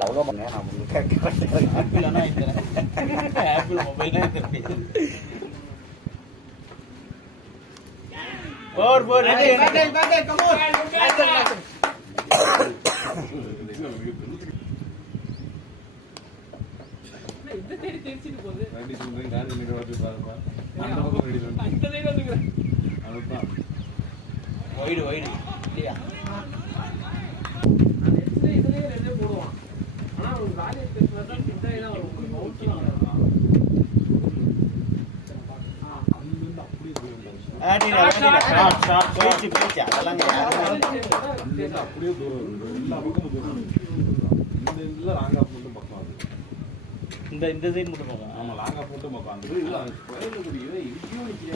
lẩu đó mình nghe nào mình cái Apple nó Apple mobile nó four back come on இந்த தேடி தெரிச்சிட்டு போகுது ready சொல்றேன் நான் இன்னைக்கு வந்து பாருப்பா அந்த பக்கம் ரெடி சொல்றேன் இந்த தேடி வந்துக்கறேன் அதுதான் வைட் இல்லையா இதுலயே ரெண்டே போடுவான் ஆனா ஒரு வேல்யூ ஸ்பேஸ்ல தான் சின்ன ஒரு பவுன்ஸ்ல வரும் அங்க அப்படியே போகும் ஷார்ட் போயிச்சு அதெல்லாம் அப்படியே தூரம் எல்லா பக்கமும் தூரம் இந்த இதுல லாங் ஆஃப் மட்டும் பக்கம் இந்த சைடு மட்டும் போங்க ஆமா லாங் ஆஃப் மட்டும் பக்கம் அந்த இதுல ஸ்கொயர்ல கூடிய இடியோ நிக்கிற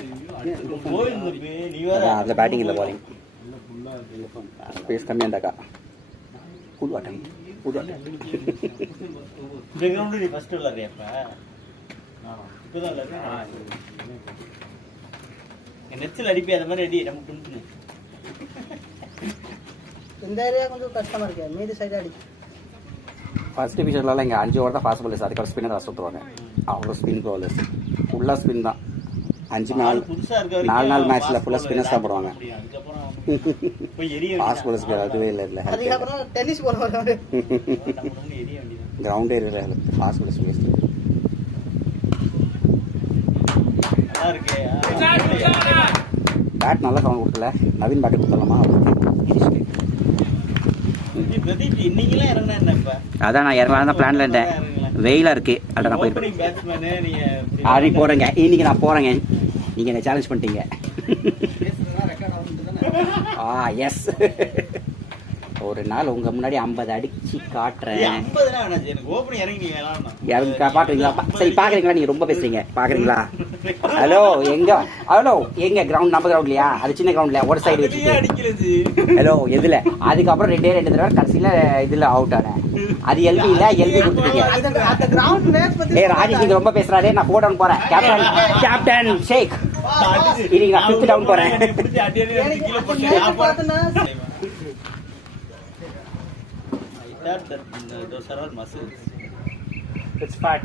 கோயில் நீ வேற அந்த பேட்டிங் இல்ல bowling இல்ல ஃபுல்லா ஸ்பேஸ் கம்மியா இருந்தாக்கா புதுவாட்டம் இந்த கிரவுண்ட் நீ ஃபர்ஸ்ட் விளையாடுறியா இப்பதான் விளையாடுறியா நெச்சில் அடிப்பே அந்த மாதிரி அடி நம்ம துண்டு இந்த ஏரியா கொஞ்சம் கஷ்டமா இருக்கு மீதி சைடு அடி ஃபர்ஸ்ட் டிவிஷன்ல இங்க 5 ஓவர் தான் ஃபாஸ்ட் பாலர்ஸ் அதுக்கு ஸ்பின்னர் சுத்துவாங்க அவ்வளவு ஸ்பின் பாலர்ஸ் ஃபுல்லா ஸ்பின் தான் 5 நாள் புதுசா இருக்க 4 மேட்ச்ல ஃபுல்லா ஸ்பின்னர்ஸ் தான் போடுவாங்க அதுக்கு போய் எரிய ஃபாஸ்ட் பாலர்ஸ்க்கு அதுவே இல்ல அதுக்கு அப்புறம் டென்னிஸ் போடுவாங்க நம்ம எரிய வேண்டியது கிரவுண்ட் ஏரியால ஃபாஸ்ட் பாலர்ஸ் வேஸ்ட் நல்லா இருக்கே பேட் நல்லா சவுண்ட் கொடுக்கல நவீன் பேட் கொடுத்தலாமா இன்னைக்குலாம் இறங்கினா என்ன இப்ப அதான் நான் இறங்கலாம் தான் பிளான்ல இருந்தேன் வெயிலா இருக்கு அட நான் போயிருக்கேன் ஆடி போறேங்க இன்னைக்கு நான் போறேங்க நீங்க என்ன சேலஞ்ச் பண்ணிட்டீங்க எஸ் ஒரு நாள் உங்க முன்னாடி 50 அடிச்சு காட்டுறேன் 50 இறங்கி பாக்குறீங்களா சரி பாக்குறீங்களா நீங்க ரொம்ப பேசுறீங்க பாக்குறீங்களா ஹலோ எங்க கிரவுண்ட் நம்ம கிரவுண்ட்லயா அது சின்ன கிரவுண்ட்ல ஒரு சைடு வச்சுட்டு ஹலோ எதுல அதுக்கப்புறம் 2 தடவை கடைசியில இதுல அவுட் ஆனேன் அது எல்பி இல்ல எல்பி கொடுத்துட்டீங்க ஏ ராஜேஷ் நீங்க ரொம்ப பேசுறாரு நான் 4 டவுன் போறேன் கேப்டன் ஷேக் இன்னைக்கு நான் 5 டவுன் போறேன் those are all muscles. It's fat.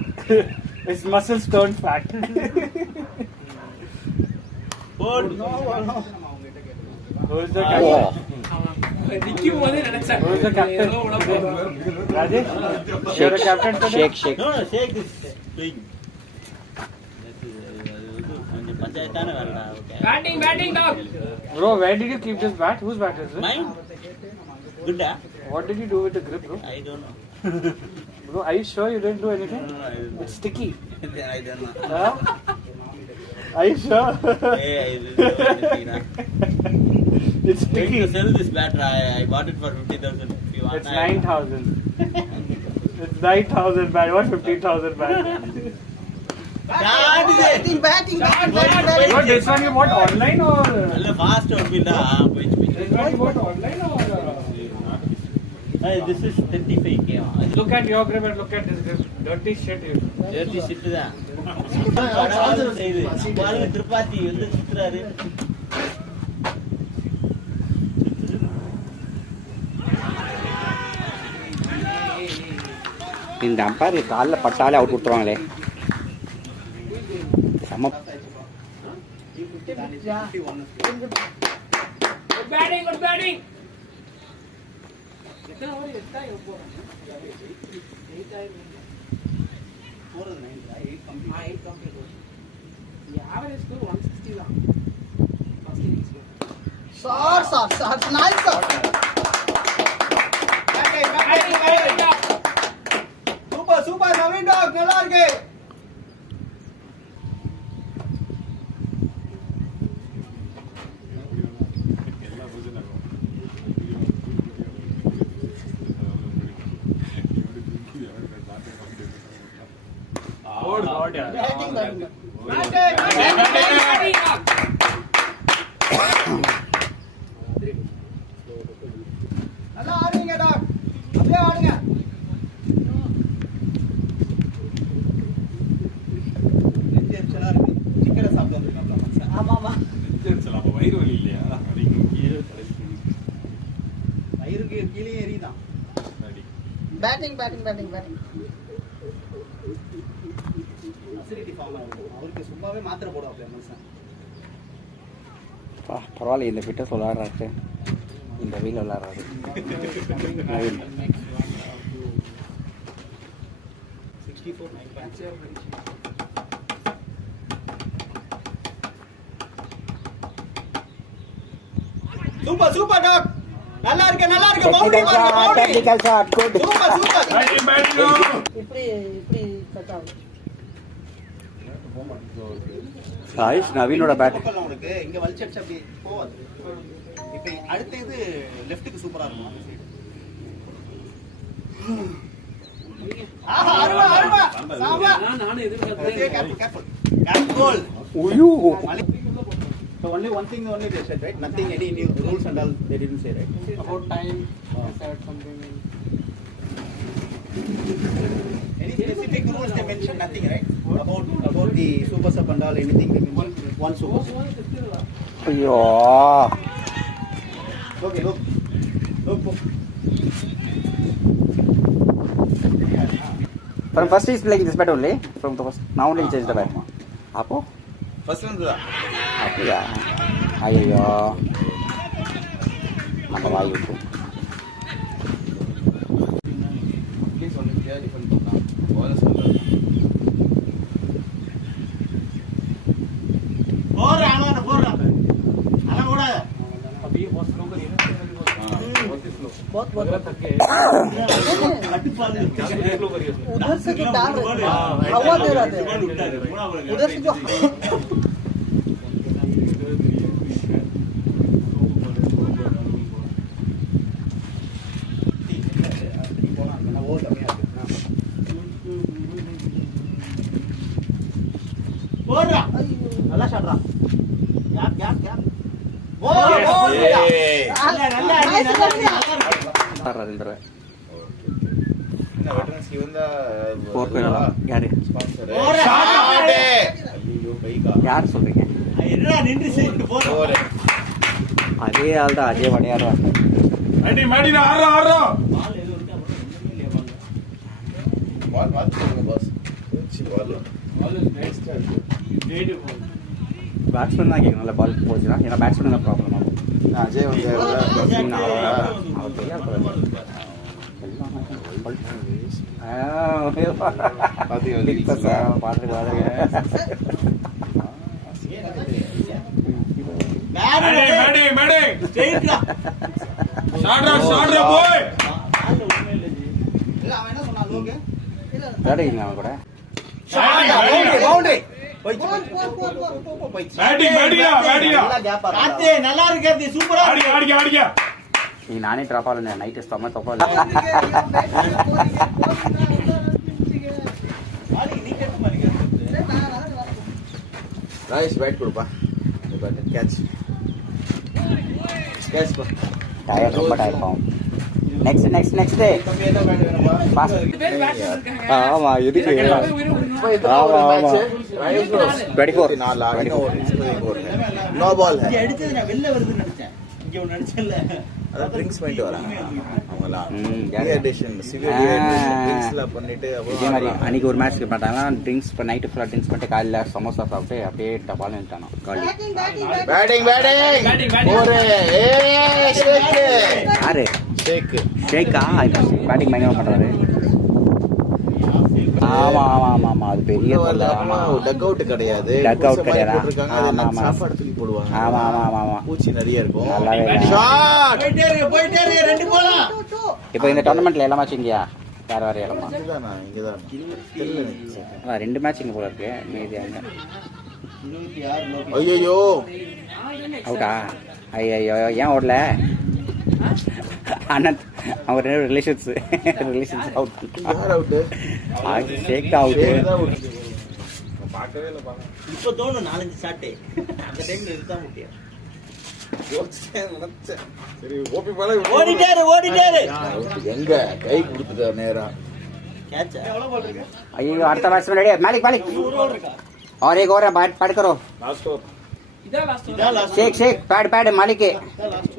It's muscles turned fat. Board. No. Who's the captain? Nikki mane nenacha. Who's the captain? Rajesh. You're the captain today. Shake. No, shake this thing. Panchayatana varna. Batting dog. Bro, where did you keep this bat? Whose bat is this? Mine. Good. What did you do with the grip, bro? I don't know. Bro, are you sure you didn't do anything? No, I didn't. It's sticky. I don't know. Huh? Are you sure? Hey, I didn't do anything. It's sticky. When you sell this bat, I bought it for 50,000. If you want, it's 9,000. It's 9,000 bat. What 15,000 bat? Batting. What, this one you bought online or? Fast or this one you bought online or? This is 35K. Look at your grip and look at this grip. Dirty shit. Dirty shit தான். படவாலும் செய்து. பாருங்க திருப்பாத்தி வந்து சுத்துறாரு. இந்த amber கால்ல பட்டாலே out கொடுத்துருவாங்களே. சம Good batting. Short. Nice shot. Super. Naveen dog, நல்லா இருக்கு. நல்லா ஆடுங்க டாக் அப்படியே ஆடுங்க பேட்டிங் அவருக்கு சும்மாவே மாத்திரை போடுவாப்ல மனுஷன். பரவாயில்ல, இந்த ஃபிட்டஸ் விளையாடுறாரு, இந்த வீல் விளையாடுறாரு. சூப்பர் சூப்பர் டாக், நல்லா இருக்கு boundary technical shot good. Super இப்படி கட் ஆகும். சாயிஷ் நவீனோட பேட் உனக்கு இங்க வலிச்சு அடிச்சு அப்படி போவாது. இப்போ அடுத்த இது லெஃப்ட்டுக்கு சூப்பரா இருக்கும் அந்த சைடு. ஆஹா அருவா சாவா நானே எதிர்பார்த்தேன். கேர்ஃபுல். ஐயோ. So only one thing only they said, right? Nothing, any new rules and all they didn't say, right? About time, they said something. Any specific rules they mentioned? Nothing, right? About the super sub and all, anything they mentioned? One super sub. ஐயோ. Okay, look. From first he's playing this bat only. From the first, now only he changed the bat. Apo? First one da. அப்படியா? ஐயோ. நம்ம வாய் விட்டு. Please only clear different பண்ணா. Bonus பண்ணா. போறா அண்ணா போறா. அண்ணா ஓடாத. अभी बहुत स्लो करिए ना. हां बहुत स्लो. बहुत थक गए. उधर से जो डाल रहे थे, हवा दे रहा था, उधर से जो போறா. நல்லா ஷாட்ரா. கேப். ஓ நல்லா ஆடுறாரு இந்த தடவை. இந்த வெட்டரன்ஸ் இவன்தா போர் கோயிலா? யாரு? ஸ்பான்சர். ஷாட். ஐயோ பைக்கா. யார் சொல்றீங்க? என்னடா நின்று சீட்டு போறா. அதே ஆள் தான், அதே வடையாடுறா. அடி மாடினா ஆறா. பால் ஏதோ இருக்கா ஒண்ணுமே இல்லையா பால். பால் மாத்துங்க பாஸ். சி பால். பேட்ஸ்மேன் தான் கேட்கணும்ல பால் போச்சுன்னா, ஏன்னா பேட்ஸ்மேன் தான் ப்ராப்ளம் ஆகும். அஜய் வந்து அவர் தெரியாது. மேடி ஸ்ட்ரைட்டா. ஷாட்ரா போய். பால் ஒண்ணுமே இல்ல ஜி. இல்ல அவன் என்ன சொன்னா லோகே? விளையாடுங்க அவன் கூட. பவுண்டரி. பேட்டிங். காத்தே நல்லா இருக்கு, சூப்பரா அடிக்க. நீ நானே ட்ராப் ஆகல, நைட்டு ஸ்டொமக் தப்பா நீ கேட்ட மாதிரி ராஜேஷ் பேட் கொடுப்பா. பேட் கேட்ச் பா. டயர் ரொம்ப டயர் பாவம். நெக்ஸ்ட் கம்மி என்ன பேட் வேணும்பா? பாஸ். ஆமா எதுக்கு? ஆமா ராஜேஷ் 24 4 ஆடி ஒரு நோ பால் இங்க அடிச்சது நான் வெளில வருதுன்னு நினைச்சேன். இங்க ஒன்னு அடிச்சல. அத ட்ரிங்க்ஸ் பண்ணிட்டு வராங்க அவங்கலாம். யாரு? டீஹைட்ரேஷன் சிவியர் டீஹைட்ரேஷன் ட்ரிங்க்ஸ்லாம் பண்ணிட்டு இதே மாதிரி அன்னைக்கு ஒரு மேட்ச் பண்ணாங்கன்னா ட்ரிங்க்ஸ் நைட்டு ஃபுல்லாக ட்ரிங்க்ஸ் பண்ணிட்டு காலையில் சமோசா சாப்பிட்டு அப்படியே டபால் நின்ட்டானோ காலி. பேட்டிங் ஒரு யாரு? ஷேக் ஷேக்கா பேட்டிங் பயங்கரமாக பண்ணுறாரு. ஆமா அது பெரிய தொல்லை. ஆமா டக் அவுட் கிடையாது. டக் அவுட் கிடையாது. ஆமா சாப்பாடு தூக்கி போடுவாங்க. ஆமா பூச்சி நிறைய இருக்கும். நல்லாவே இல்லை. ஷாட் போயிட்டே இரு ரெண்டு போலாம். இப்போ இந்த டோர்னமெண்ட்ல எல்லா மேட்ச் இங்கயா? வேற இடமா? இங்கதான் 2 மேட்ச் இங்க போல இருக்கு. மீதி அங்க. 26 ஐயோ அவுட்டா? ஐயோ ஏன் ஓடல? அனந்த் அவங்க ரிலேஷன்ஸ் அவுட். யார் அவுட்? ஷேக் அவுட். பார்க்கவே இல்ல பாருங்க. இப்போ தோணும் 4-5 ஷாட். அந்த டைம்ல நிறுத்த முடியாது. சரி ஓபி மேல ஓடிட்டாரு. எங்க கை கொடுத்துட்டார் நேரா. கேட்ச் எவ்வளவு பால் இருக்கு? ஐயோ அடுத்த பேட்ஸ்மேன் ரெடி. மாலிக் ஒரு பால் இருக்கா? और एक और है, बैट करो. Last over. இதான் லாஸ்ட். शेख पैड मालिक இதான் லாஸ்ட்.